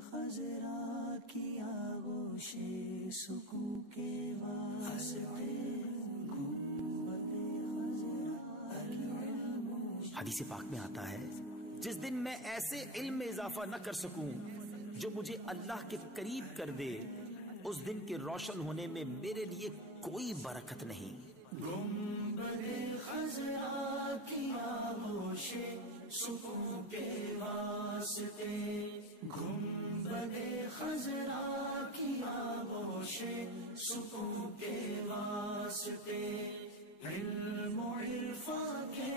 خضرا کی آغوش سکون کے واسطے حدیث پاک میں آتا ہے جس دن میں ایسے علم میں اضافہ نہ کر سکوں جو مجھے اللہ کے قریب کر دے، اس دن کے روشن ہونے میں میرے لیے کوئی برکت نہیں۔ گنبد خضرا کی آغوش سکون کے واسطے، گنبد خضرا کی آغوش سکون کے واسطے، علم و عرفان کے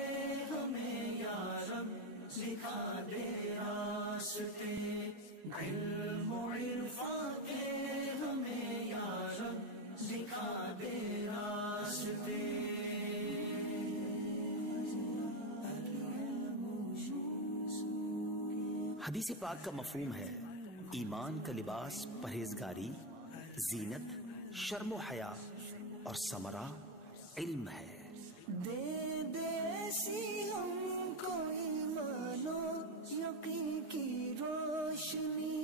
ہمیں یا رب دکھا دے راستے، علم و عرفان کے ہمیں یا رب دکھا دے راستے۔ حدیث پاک کا مفہوم ہے ایمان کا لباس پرہیزگاری، زینت، شرم و حیا اور ثمرہ علم ہے۔ دے دے ایسی ہم کو ایمان و یقین کی روشنی،